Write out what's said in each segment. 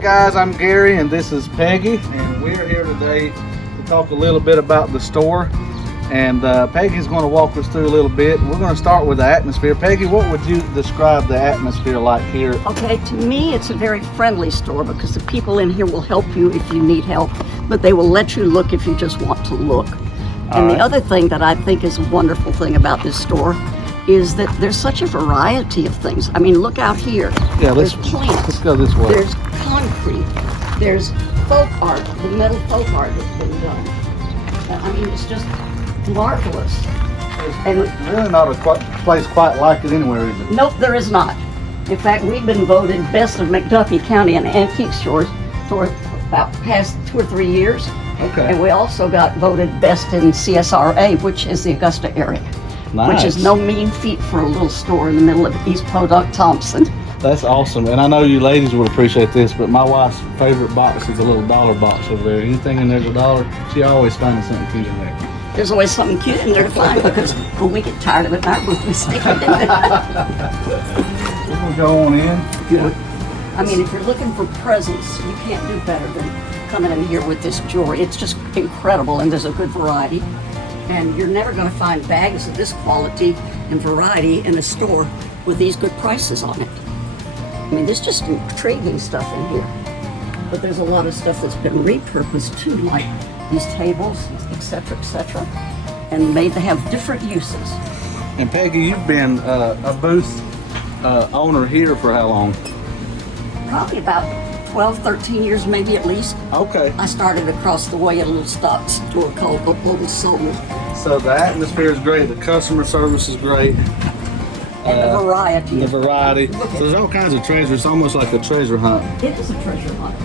guys, I'm Gary and this is Peggy, and we're here today to talk a little bit about the store. And Peggy's going to walk us through a little bit. We're going to start with the atmosphere. Peggy, what would you describe the atmosphere like here? Okay, to me it's a very friendly store because the people in here will help you if you need help, but they will let you look if you just want to look. And the other thing that I think is a wonderful thing about this store is that there's such a variety of things. I mean, look out here. Yeah, there's plants. Let's go this way. There's concrete. There's folk art, the metal folk art that's been done. I mean, it's just marvelous. There's really not a place quite like it anywhere, is it? Nope, there is not. In fact, we've been voted best of McDuffie County in antique stores for about the past 2 or 3 years. Okay. And we also got voted best in CSRA, which is the Augusta area. Nice. Which is no mean feat for a little store in the middle of East Podunk, Thompson. That's awesome. And I know you ladies would appreciate this, but my wife's favorite box is a little dollar box over there. Anything in there's a dollar, she always finds something cute in there. There's always something cute in there to find because when we get tired of it in our booth, we stick it in there. We're going to go on in. I mean, if you're looking for presents, you can't do better than coming in here with this jewelry. It's just incredible, and there's a good variety. And you're never going to find bags of this quality and variety in a store with these good prices on it. I mean, there's just intriguing stuff in here. But there's a lot of stuff that's been repurposed too, like these tables, etc., etc., and made to have different uses. And Peggy, you've been a booth owner here for how long? Probably about 12, 13 years, maybe at least. Okay. I started across the way at a little stock store called Global Soul. So the atmosphere is great, the customer service is great. And the variety. The variety. So there's all kinds of treasures. It's almost like a treasure hunt. It is a treasure hunt.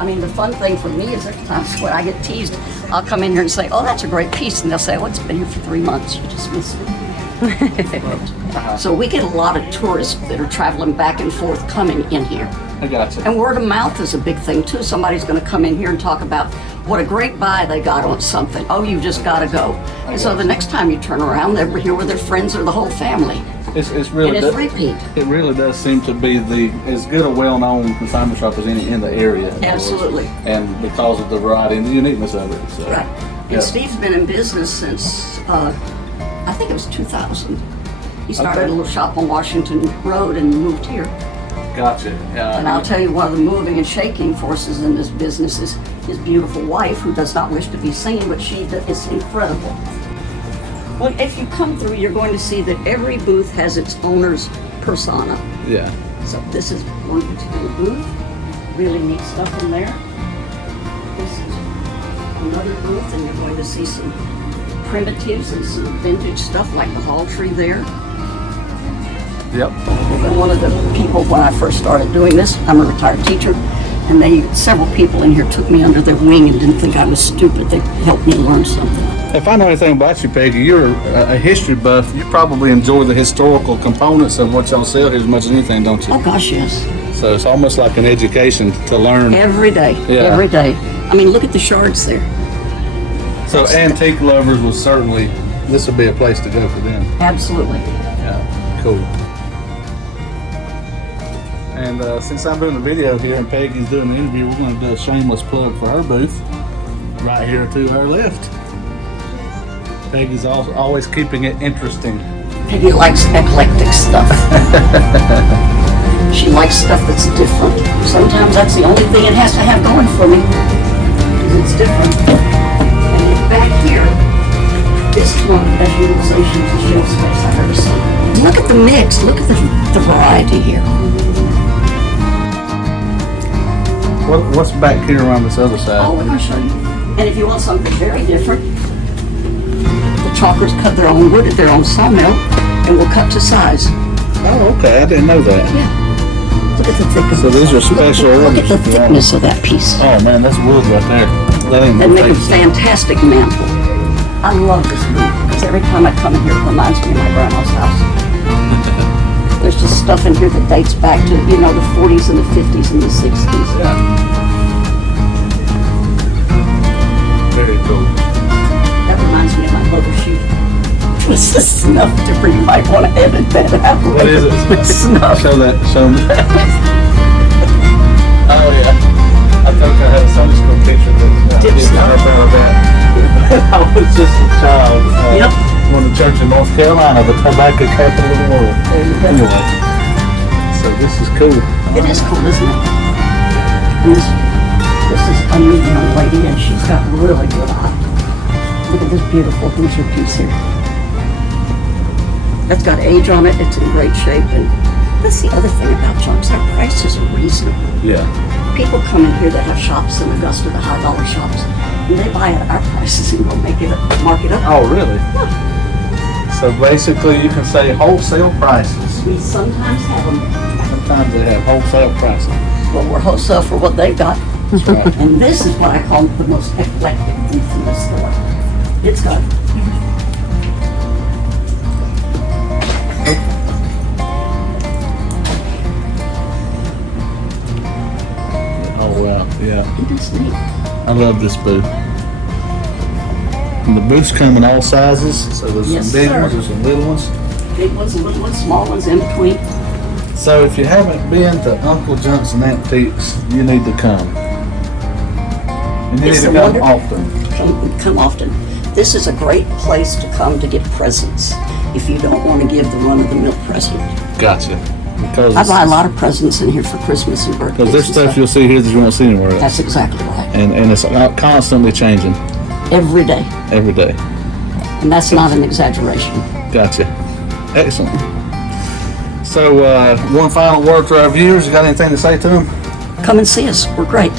I mean, the fun thing for me is there's times when I get teased, I'll come in here and say, oh, that's a great piece. And they'll say, well, it's been here for 3 months. You just missed it. So we get a lot of tourists that are traveling back and forth coming in here. I got you. And word of mouth is a big thing too. Somebody's going to come in here and talk about what a great buy they got on something. Oh, you just got to go. And so the next time you turn around, they're here with their friends or the whole family. It's really and it's repeat. It really does seem to be as good a well-known consignment shop as any in the area. Absolutely. And because of the variety and the uniqueness of it. So, right. And Steve's been in business since I think it was 2000. He started a little shop on Washington Road and moved here. Gotcha. And I'll tell you, one of the moving and shaking forces in this business is his beautiful wife, who does not wish to be seen, but she is incredible. Well, if you come through, you're going to see that every booth has its owner's persona. Yeah. So this is one particular booth. Really neat stuff in there. This is another booth, and you're going to see some primitives and some vintage stuff like the hall tree there. Yep. And one of the people, when I first started doing this, I'm a retired teacher, and several people in here took me under their wing and didn't think I was stupid. They helped me learn something. If I know anything about you, Peggy, you're a history buff. You probably enjoy the historical components of what y'all sell here as much as anything, don't you? Oh gosh, yes. So it's almost like an education to learn. Every day, every day. I mean, look at the shards there. So antique lovers will certainly, this would be a place to go for them. Absolutely. Yeah, cool. And since I'm doing the video here and Peggy's doing the interview, we're going to do a shameless plug for her booth right here to our left. Peggy's always keeping it interesting. Peggy likes eclectic stuff. She likes stuff that's different. Sometimes that's the only thing it has to have going for me, because it's different. And back here, this is one of the best utilizations of shelf space I've ever seen. Look at the mix. Look at the variety here. What's back here around this other side? Oh, we're going to show you. And if you want something very different, the chalkers cut their own wood at their own sawmill and will cut to size. Oh, okay. I didn't know that. Yeah. Look at the thickness. So these are special orders. Look at the thickness of that piece. Oh man, that's wood right there. That make a fantastic mantle. I love this booth because every time I come in here, it reminds me of my grandma's house. There's just stuff in here that dates back to, the 40s and the 50s and the 60s. Yeah. Very cool. That reminds me of my mother's shoe. What's the snuff different? You might want to edit that out. What is it? Snuff. Show me. I was just a child. Yep. Going to church in North Carolina, the tobacco capital of the world. There you go. Anyway, so this is cool. It is cool, isn't it? This is a neat young lady, and she's got really good eye. Look at this beautiful booster piece here. That's got age on it. It's in great shape, and that's the other thing about junks. Our prices are reasonable. Yeah. People come in here that have shops in Augusta, the high dollar shops, and they buy at our prices and go mark it up. Oh, really? So basically, you can say wholesale prices. We sometimes have them, Sometimes they have wholesale prices. but we're wholesale for what they've got. That's right. And this is what I call the most eclectic piece in the store. It's got Oh, wow. Yeah. it is neat. I love this booth. And the booths come in all sizes. So there's Yes, some big sir. ones, there's some little ones. Big ones, little ones, small ones in between. So if you haven't been to Uncle Johnson Antiques, you need to come. And you It's need to a come wonder- often. Come often. This is a great place to come to get presents if you don't want to give the run-of-the-mill present. Gotcha. Because I buy a lot of presents in here for Christmas and birthdays. because there's and stuff you'll see here that you won't see anywhere else. That's exactly right. And it's constantly changing Every day. every day. And that's not an exaggeration. Gotcha. Excellent. So one final word to our viewers. You got anything to say to them? Come and see us. We're great.